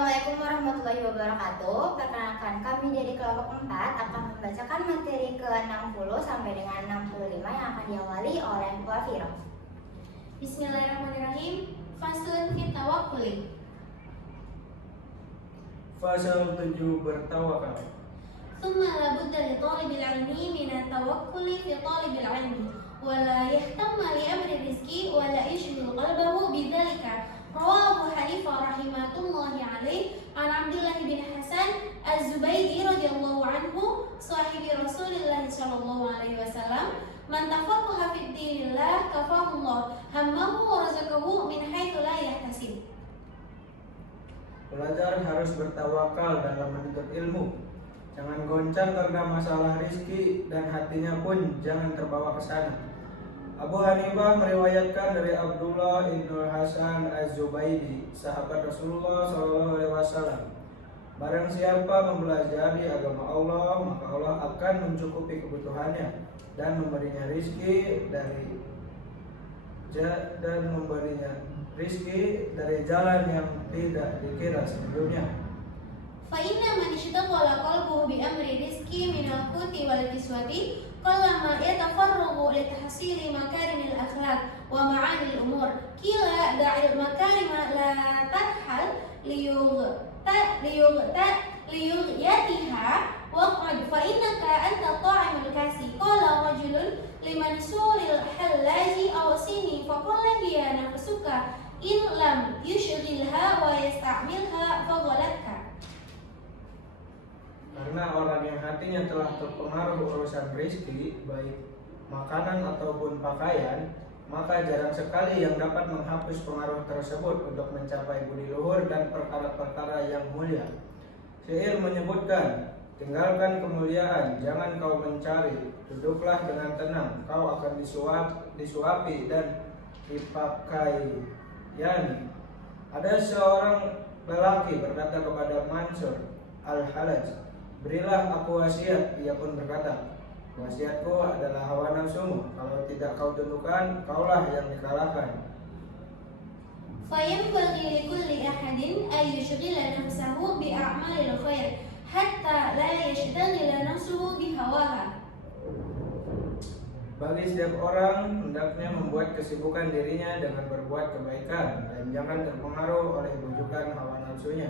Assalamualaikum warahmatullahi wabarakatuh. Perkenalkan, kami dari kelompok 4 akan membacakan materi ke-60 sampai dengan 65 yang akan diawali oleh Bu Afira. Bismillahirrahmanirrahim. Faslun fi tawakkuli. Fasal 7 bertawakal. Thumma la budda li talibil ilmi min at-tawakkuli fi talibil ilmi wa la yahtamma li amri rizqi wa la yushghil qalbahu bidzalika. Rawahu Abu Hanifah rahimatullahi alaih an Abdullah bin Hasan Az-Zubaydi radhiyallahu anhu sahibi Rasulillah sallallahu alaihi wasallam, man tafaqaha fi dinillah kafahullah hammahu wa razaqahu min haitsu la yahtasib. Belajar harus bertawakal dalam menuntut ilmu. Jangan goncang karena masalah rizki dan hatinya pun jangan terbawa ke sana. Abu Hanifah meriwayatkan dari Abdullah ibnu Hasan Az-Zubaydi, sahabat Rasulullah SAW. Barang siapa mempelajari agama Allah, maka Allah akan mencukupi kebutuhannya dan memberinya rizki dari jalan yang tidak dikira sebelumnya. Fa'inna man ishtaghala qalbuhu bi amri rizqi min al-quti wal kiswati qallama yatafarragu li tahsili makarimil akhlaq wa ma'anil umur. Qila da'il makarima la tarhal liyughyatiha waqad fa innaka anta ta'imul kasi. Qala rajulun liman suril hallaji aw sini fa qala hiya nafsuka in lam yushghilha wa yasta'milha fa ghalatka. Karena orang yang hatinya telah terpengaruh urusan rezeki, baik makanan ataupun pakaian, maka jarang sekali yang dapat menghapus pengaruh tersebut untuk mencapai budi luhur dan perkara-perkara yang mulia. Syair menyebutkan, tinggalkan kemuliaan, jangan kau mencari, duduklah dengan tenang, kau akan disuapi dan dipakai. Yani, ada seorang lelaki berkata kepada Mansur Al-Halaj, berilah aku wasiat. Ia pun berkata, wasiatku adalah hawa nafsumu. Kalau tidak kau tundukkan, kaulah yang dikalahkan. فينبغي لكل أحد أن يشغل نفسه بأعمال الخير حتى لا يشتغل نفسه بهواها. Bagi setiap orang hendaknya membuat kesibukan dirinya dengan berbuat kebaikan dan jangan terpengaruh oleh bujukan hawa nafsunya.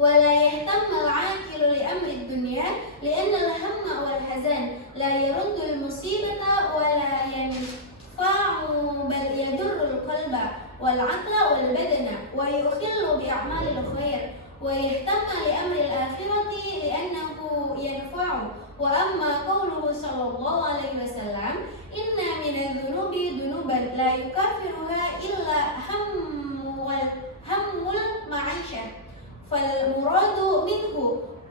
ولا يهتم العاقل لأمر الدنيا لأن الهم والحزن لا يرد المصيبة ولا ينفع بل يضر القلب والعقل والبدن ويخل بأعمال الخير ويهتم لأمر الآخرة لأنه ينفع. وأما قوله صلى الله عليه وسلم إن من الذنوب ذنوبا لا يكفرها إلا هم المعيشة فالمراد منه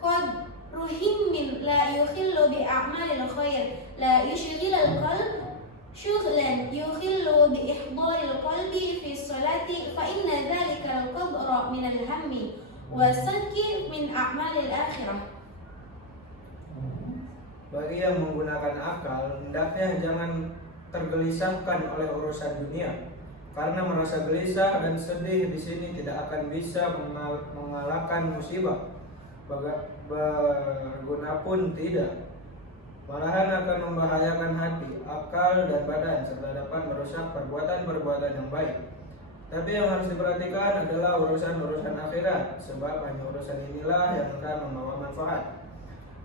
قد رهم لا يخل بأعمال الخير لا يشغل القلب شغلا يخل بإحضار القلب في الصلاة فإن ذلك القدر من الهم والصدق من أعمال الآخرة. Bagi yang menggunakan akal, hendaknya jangan tergelisahkan oleh urusan dunia, karena merasa gelisah dan sedih di sini tidak akan bisa mengalahkan musibah, berguna pun tidak, malahan akan membahayakan hati, akal dan badan serta dapat merusak perbuatan-perbuatan yang baik. Tapi yang harus diperhatikan adalah urusan-urusan akhirat, sebab hanya urusan inilah yang akan membawa manfaat.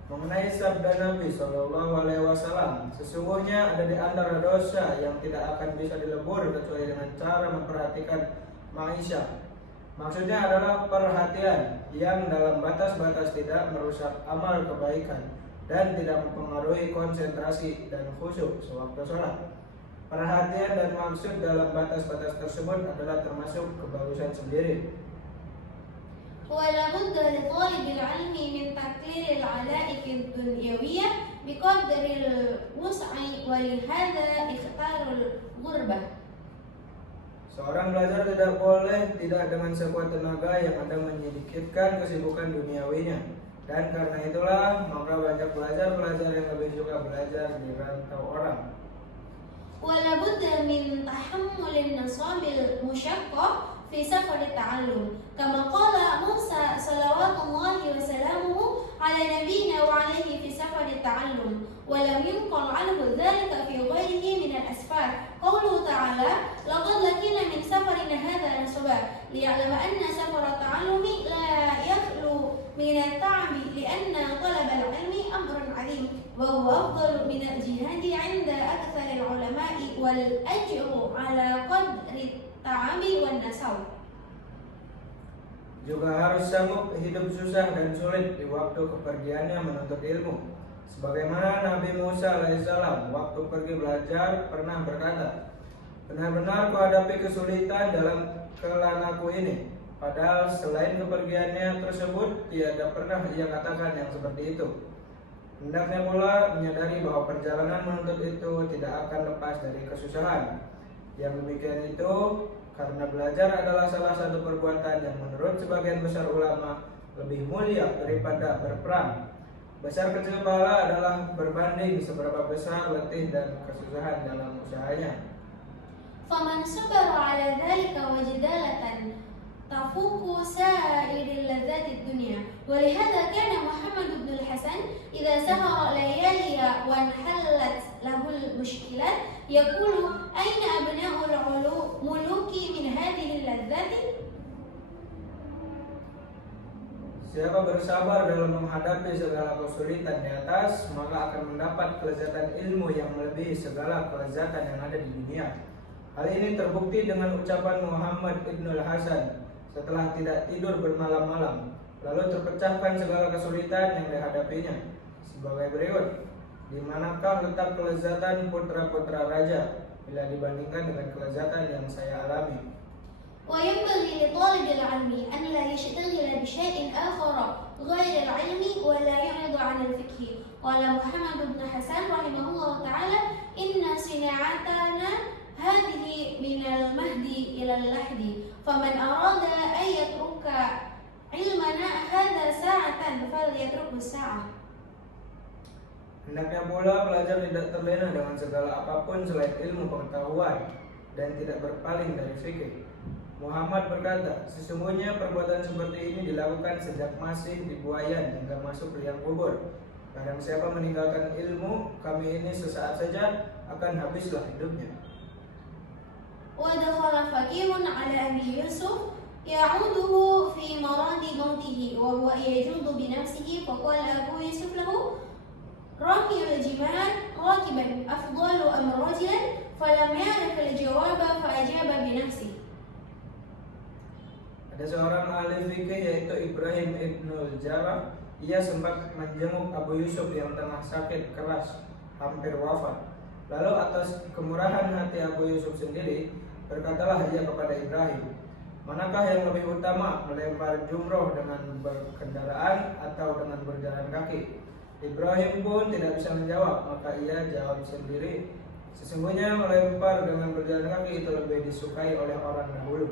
Mengenai sabda Nabi SAW, sesungguhnya ada di antara dosa yang tidak akan bisa dilebur kecuali dengan cara memperhatikan maisha. Maksudnya adalah perhatian yang dalam batas-batas tidak merusak amal kebaikan dan tidak mempengaruhi konsentrasi dan khusyuk sewaktu sholat. Perhatian dan maksud dalam batas-batas tersebut adalah termasuk kebagusan sendiri. ولا بد لطالب العلم من تقليل العلائق الدنيوية بقدر الوسع ولهذا اختار الغربة. Seorang belajar tidak boleh tidak dengan sekuat tenaga yang ada menyedikitkan kesibukan duniawinya, dan karena itulah maka banyak pelajar yang lebih suka belajar di rantau orang. ولا بد من تحمل النصاب المشقة في سفر التعلم كما قال عقد التعلم، ولم ينقل عنه ذلك في غيره من الأسفار. قوله تعالى: لقد لقينا من سفرنا هذا نصبا، ليعلم أن سفر التعلم لا يخلو من التعب، لأن طلب العلم أمر عظيم، وهو أفضل من الجهاد عند أكثر العلماء، والأجر على قدر التعب والنسب. Juga harus sanggup hidup susah dan sulit di waktu kepergiannya menuntut ilmu. Sebagaimana Nabi Musa alaihissalam waktu pergi belajar pernah berkata, "Benar-benar kuhadapi kesulitan dalam kelanaku ini." Padahal selain kepergiannya tersebut tiada pernah ia katakan yang seperti itu. Hendaknya pula menyadari bahwa perjalanan menuntut itu tidak akan lepas dari kesusahan. Yang demikian itu karena belajar adalah salah satu perbuatan yang menurut sebagian besar ulama lebih mulia daripada berperang. Besar kecil pahala adalah berbanding seberapa besar letih dan kesusahan dalam usahanya. فمن صبر على ذلك وجدالة تفوق سائر لذات الدنيا. ولهذا كان محمد بن الحسن إذا سهر ليالي وانحلت له المشكلات يقول: أين أبناء الملوك من هذه اللذات؟ Siapa bersabar dalam menghadapi segala kesulitan di atas, maka akan mendapat kelezatan ilmu yang melebihi segala kelezatan yang ada di dunia. Hal ini terbukti dengan ucapan Muhammad Ibnul Hasan setelah tidak tidur bermalam-malam, lalu terpecahkan segala kesulitan yang dihadapinya. Sebagai berikut: di manakah letak kelezatan putra-putra raja bila dibandingkan dengan kelezatan yang saya alami? وينبغي لطالب العلم أن لا يشتغل بشيء آخر غير العلم ولا يعرض عن الفقه. قال محمد بن حسن رحمه الله تعالى: إن صناعتنا هذه من المهد إلى اللحد، فمن أراد أن يترك علمنا هذا ساعة فليتركه الساعة. Hendaknya pula pelajar tidak terlena dengan segala apapun selain ilmu pengetahuan dan tidak berpaling dari fikih. Muhammad berkata, sesungguhnya perbuatan seperti ini dilakukan sejak masih di buayan hingga masuk liang kubur. Barang siapa meninggalkan ilmu kami ini sesaat saja, akan habislah hidupnya. ودخل فقير على أبي يوسف يعوده في مرض موته وهو يجود بنفسه، فقال أبو يوسف له: رمي الجمال راكبا أفضل أم رجلا؟ فلم يعرف الجواب فأجاب بنفسه. Ada seorang ahli fikih yaitu Ibrahim Ibnul Jarrah. Ia sempat menjenguk Abu Yusuf yang tengah sakit keras, hampir wafat. Lalu atas kemurahan hati Abu Yusuf sendiri, berkatalah ia kepada Ibrahim, manakah yang lebih utama, melempar jumroh dengan berkendaraan atau dengan berjalan kaki? Ibrahim pun tidak bisa menjawab, maka ia jawab sendiri, sesungguhnya melempar dengan berjalan kaki itu lebih disukai oleh orang dahulu.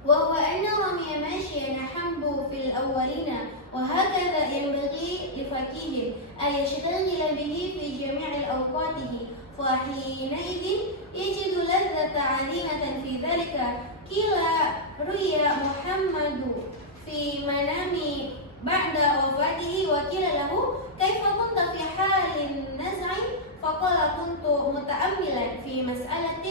وهو أن رمي ماشيا أحب في الأولين، وهكذا ينبغي لفقيه أن يشتغل به في جميع أوقاته، فحينئذ يجد لذة عظيمة في ذلك. قيل رؤي محمد في منام بعد وفاته وقيل له: كيف كنت في حال النزع؟ فقال: كنت متأملا في مسألة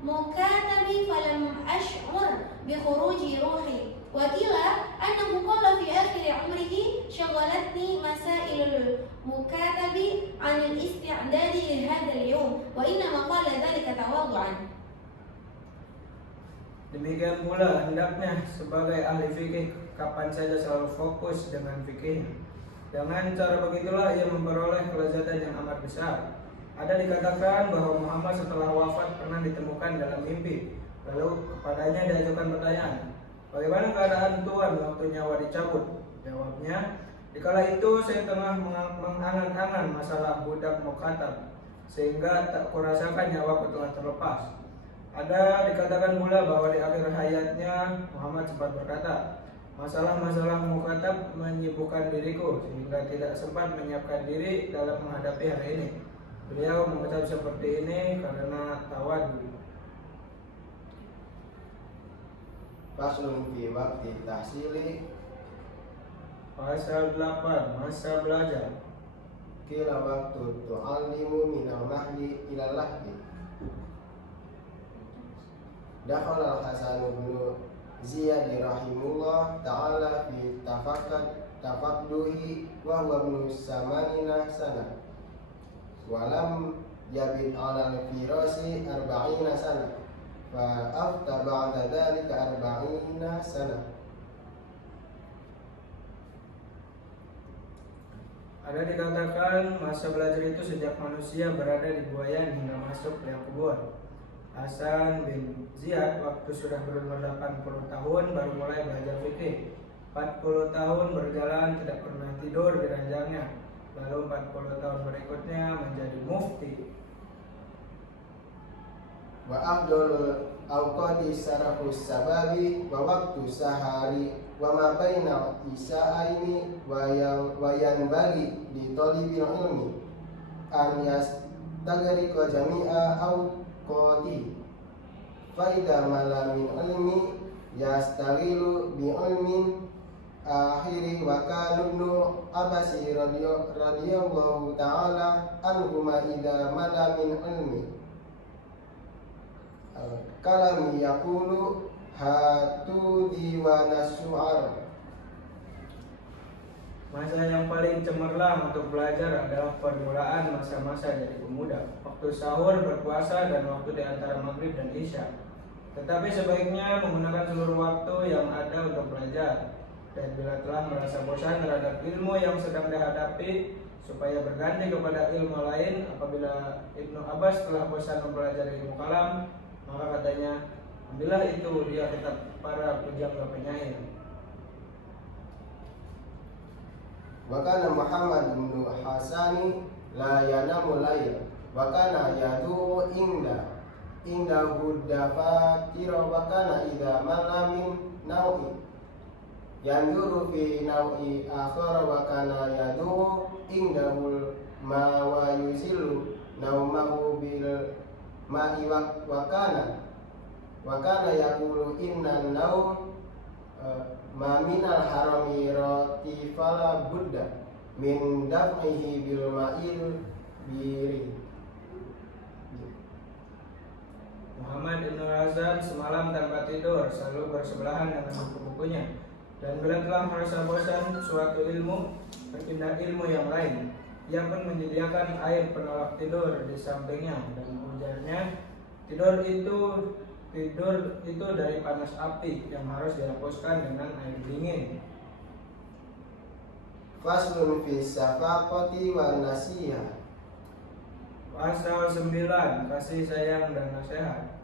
المكاتب فلم أشعر بخروج روحي. وقيل أنه قال في آخر عمره: شغلتني مسائل المكاتب عن الاستعداد لهذا اليوم، وإنما قال ذلك تواضعا. Demikian pula hendaknya sebagai ahli fikih kapan saja selalu fokus dengan fikih. Dengan cara begitulah ia memperoleh kelezatan yang amat besar. Ada dikatakan bahwa Muhammad setelah wafat pernah ditemukan dalam mimpi. Lalu kepadanya diajukan pertanyaan, bagaimana keadaan Tuhan waktu nyawa dicabut? Jawabnya, dikala itu saya tengah mengangan-angan masalah budak mukatab, sehingga tak kurasakan nyawaku telah terlepas. Ada dikatakan pula bahwa di akhir hayatnya Muhammad sempat berkata, masalah-masalah mukatab menyibukkan diriku sehingga tidak sempat menyiapkan diri dalam menghadapi hari ini. Beliau mengucap seperti ini karena tawadu. Faslun fi waqti tahsili. Pasal 8, masa belajar. Qila waqtu tu'allimu minal mahdi ilal lahdi. Dakhala al-Hasan bin Ziyad rahimullah ta'ala fi tafaqduhi wa huwa ibnu samanina sana. Walam yabid ala al-firasi arba'ina sana. Fa afta ba'da dhalika arba'ina sana. Ada dikatakan masa belajar itu sejak manusia berada di buayan hingga masuk liang kubur. Hasan bin Ziyad waktu sudah berumur 80 tahun baru mulai belajar fikih. 40 tahun berjalan tidak pernah tidur di ranjangnya. Lalu 40 tahun berikutnya menjadi mufti. Wa afdalul awqati sarafus sababi wa waqtu sahari wa ma baina isa'aini wa yanbaghi li talibil ilmi an yastaghriqa jami'a awqati fa idza mala min ilmi yastaghilu bi ilmin akhiri. Wa kana ibnu Abbas radhiyallahu ta'ala anhu ma idza mala min ilmi kalami yaqulu hatu diwana su'ar. Masa yang paling cemerlang untuk belajar adalah permulaan masa-masa jadi pemuda, waktu sahur, berpuasa, dan waktu di antara maghrib dan isya. Tetapi sebaiknya menggunakan seluruh waktu yang ada untuk belajar. Dan bila telah merasa bosan terhadap ilmu yang sedang dihadapi, supaya berganti kepada ilmu lain. Apabila Ibnu Abbas telah bosan mempelajari ilmu kalam, maka katanya, ambillah itu dia kitab para pujangga penyair. Wa kana Muhammad bin Hasani la yanamu layla wa kana yadu inda huddafatir wa kana idza malamin nawi yanzuru fi nawi akhar wa kana yadu indahul ma wa yusilu naumahu bil ma'i wa kana yaqulu inna naum ma minal harami rati fala budda min daf'ihi bil ma'il biri. Muhammad Ibn Hazan semalam tanpa tidur, selalu bersebelahan dengan buku-bukunya. Dan bila telah merasa bosan suatu ilmu, berpindah ilmu yang lain. Ia pun menyediakan air penolak tidur di sampingnya, dan ujarnya, tidur itu dari panas api yang harus dihapuskan dengan air dingin. Faslun fi safaqati wa nasihah. Pasal 9, kasih sayang dan nasihat.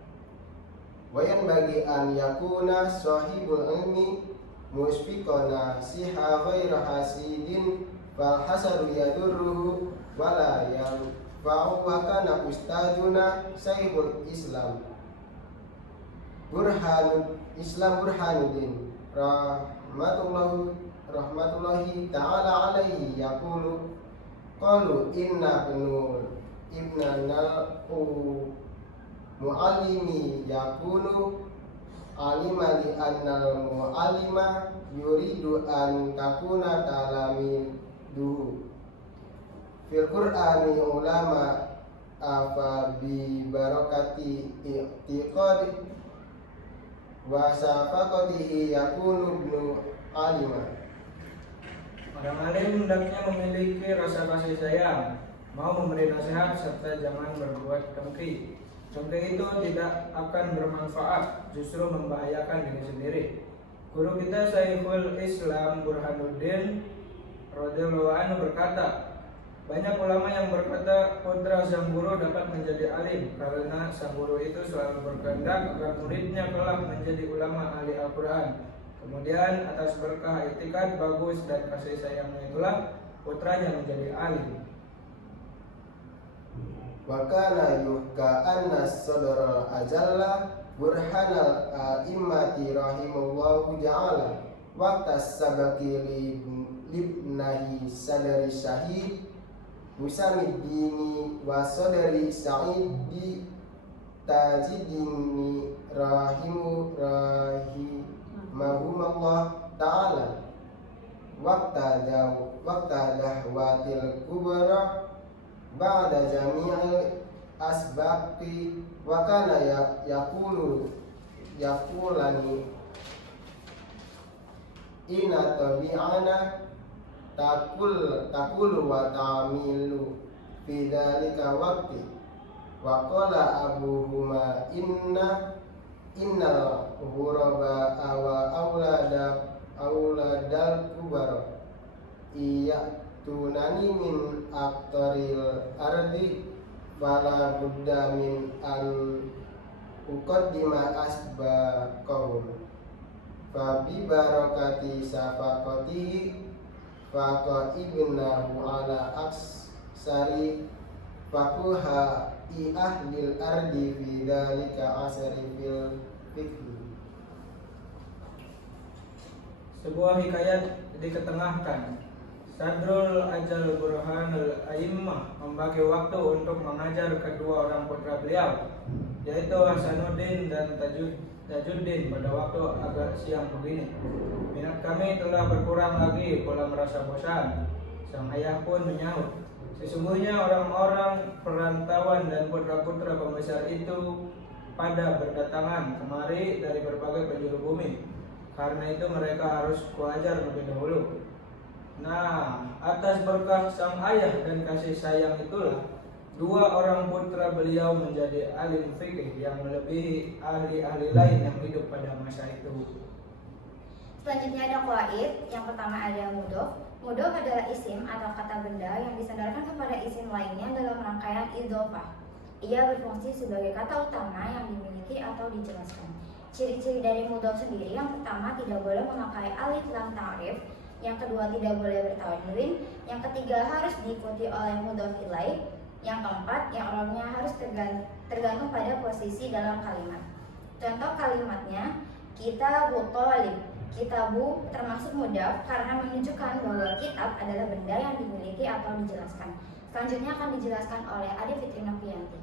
Wayan bagi an yakuna sahibul ilmi musfiqana siha ghaira hasidin fal hasaru yadurruhu wala yanfa'u. Wa kana ustaduna Syekhul Islam Burhanuddin rahmatullahi ta'ala alaihi yaqulu qalu inna ibnal muallimi yakunu alima li annal muallima yuridu an takuna talamiduhu fil qur'ani ulama afa bi barakati i'tiqadi wa safaqatihi yakunu ibnu alima. Orang alim hendaknya memiliki rasa kasih sayang, mau memberi nasihat, serta jangan berbuat dengki. Dengki itu tidak akan bermanfaat, justru membahayakan diri sendiri. Guru kita Syekhul Islam Burhanuddin radhiyallahu anhu berkata, banyak ulama yang berkata putra sang guru dapat menjadi alim karena sang guru itu selalu berkehendak agar muridnya kelak menjadi ulama ahli Al-Quran. Kemudian atas berkah itikad bagus dan kasih sayangnya itulah putranya menjadi alim. Wa kana yuhka anna sadara ajalla burhanal a'immati rahimahullahu ja'ala waqtas sabaqi libnahi sadari syahid Musamiddini wa sadari sa'idi tajidini rahimahumullah ta'ala waqta dahwatil kubra ba'da jami'il asbaqi wa kana yaqulani inna tabi'ana takulu wa ta'milu fi dzalika waqti wa qala abuhuma innal ghuraba wa auladal kubar iya tunani min aqtaril ardi fala budda min an uqaddima asbaqahum fa bi barakati safaqatihi faqa ibnahu ala aksari faquha i ahlil ardi fi dzalika asari fil fikhi. Sebuah hikayat diketengahkan. Sadrul Ajal Burhanul A'immah membagi waktu untuk mengajar kedua orang putra beliau, yaitu Hasanuddin dan Tajuddin pada waktu agak siang begini. Minat kami telah berkurang lagi, pula merasa bosan. Sang ayah pun menyahut, sesungguhnya orang-orang perantauan dan putra-putra pembesar itu pada berdatangan kemari dari berbagai penjuru bumi. Karena itu mereka harus kuajar lebih dahulu. Nah, atas berkah sang ayah dan kasih sayang itulah dua orang putra beliau menjadi alim fikih yang melebihi ahli-ahli lain yang hidup pada masa itu. Selanjutnya ada qawaid. Yang pertama ada mudhof. Mudhof adalah isim atau kata benda yang disandarkan kepada isim lainnya dalam rangkaian idhofah. Ia berfungsi sebagai kata utama yang dimiliki atau dijelaskan. Ciri-ciri dari mudhof sendiri, yang pertama tidak boleh memakai alif lam ta'rif, yang kedua tidak boleh bertanwin, yang ketiga harus diikuti oleh mudhof ilaih, yang keempat yang orangnya harus tergantung pada posisi dalam kalimat. Contoh kalimatnya, kitabu thalib. Kitabu termasuk mudhof karena menunjukkan bahwa kitab adalah benda yang dimiliki atau dijelaskan. Selanjutnya akan dijelaskan oleh Ade Fitri Novianti.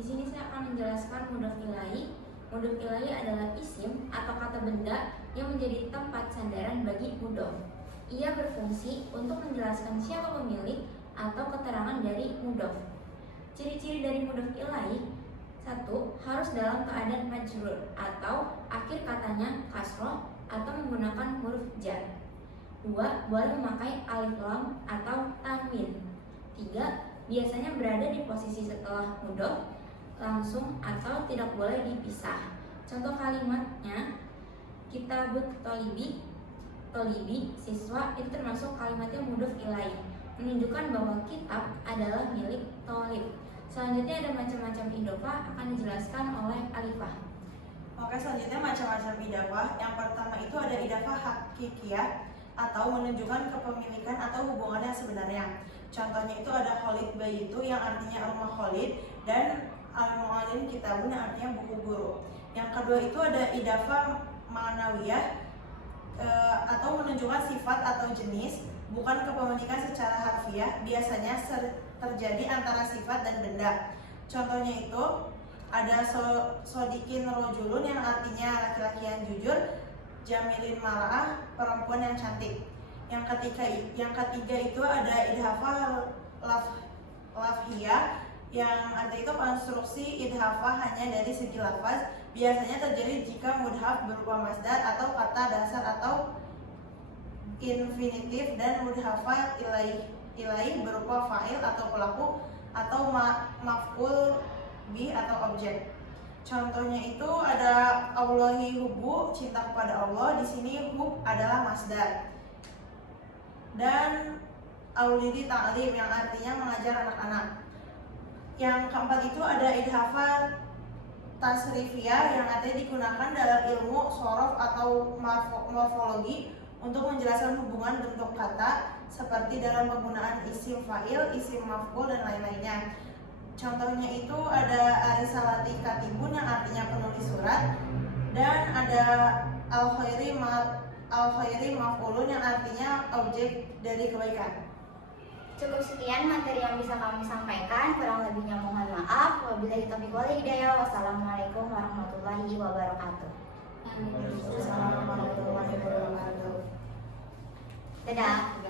Di sini saya akan menjelaskan mudhof ilaih. Mudhof ilaih adalah isim atau kata benda yang menjadi tempat sandaran bagi mudhof. Ia berfungsi untuk menjelaskan siapa pemilik atau keterangan dari mudhof. Ciri-ciri dari mudhof ilaih: 1. Harus dalam keadaan majrur atau akhir katanya kasroh atau menggunakan huruf jar. 2. Boleh memakai alif lam atau tanwin. 3. Biasanya berada di posisi setelah mudhof langsung atau tidak boleh dipisah. Contoh kalimatnya, kitabut tolibi, siswa, itu termasuk kalimatnya mudhof ilaih, menunjukkan bahwa kitab adalah milik tolib. Selanjutnya ada macam-macam idhofah, akan dijelaskan oleh Alifah. Oke, selanjutnya macam-macam idhofah. Yang pertama itu ada idhofah hakikiyah atau menunjukkan kepemilikan atau hubungan yang sebenarnya. Contohnya itu ada Khalid Baitu yang artinya rumah Khalid, dan al-mu'alim kitabun yang artinya buku guru. Yang kedua itu ada idhofah ma'nawiyah atau menunjukkan sifat atau jenis, bukan kepemilikan secara harfiah, biasanya terjadi antara sifat dan benda. Contohnya itu ada sodikin rojulun yang artinya laki-laki yang jujur, jamilin mar'ah, perempuan yang cantik. Yang ketiga itu ada idhofah lafhiyah, yang arti itu konstruksi idhofah hanya dari segi lafaz, biasanya terjadi jika mudhaf berupa masdar atau kata dasar atau infinitif, dan mudhafah ilaih berupa fa'il atau pelaku atau maf'ul bih atau objek. Contohnya itu ada Allahi hubbu, cinta kepada Allah. Di sini hub adalah masdar. Dan aulidi ta'lim yang artinya mengajar anak-anak. Yang keempat itu ada idhofah tasrifiyah yang artinya digunakan dalam ilmu shorof atau morfologi untuk menjelaskan hubungan bentuk kata, seperti dalam penggunaan isim fa'il, isim maf'ul, dan lain-lainnya. Contohnya itu ada arisalati katibun yang artinya penulis surat, dan ada al-khairi maf'ulun yang artinya objek dari kebaikan. Cukup sekian materi yang bisa kami sampaikan, kurang lebihnya mohon maaf. Wabillahi taufiq wal hidayah. Wassalamualaikum warahmatullahi wabarakatuh. Waalaikumsalam. Wassalamualaikum warahmatullahi wabarakatuh. Dadah.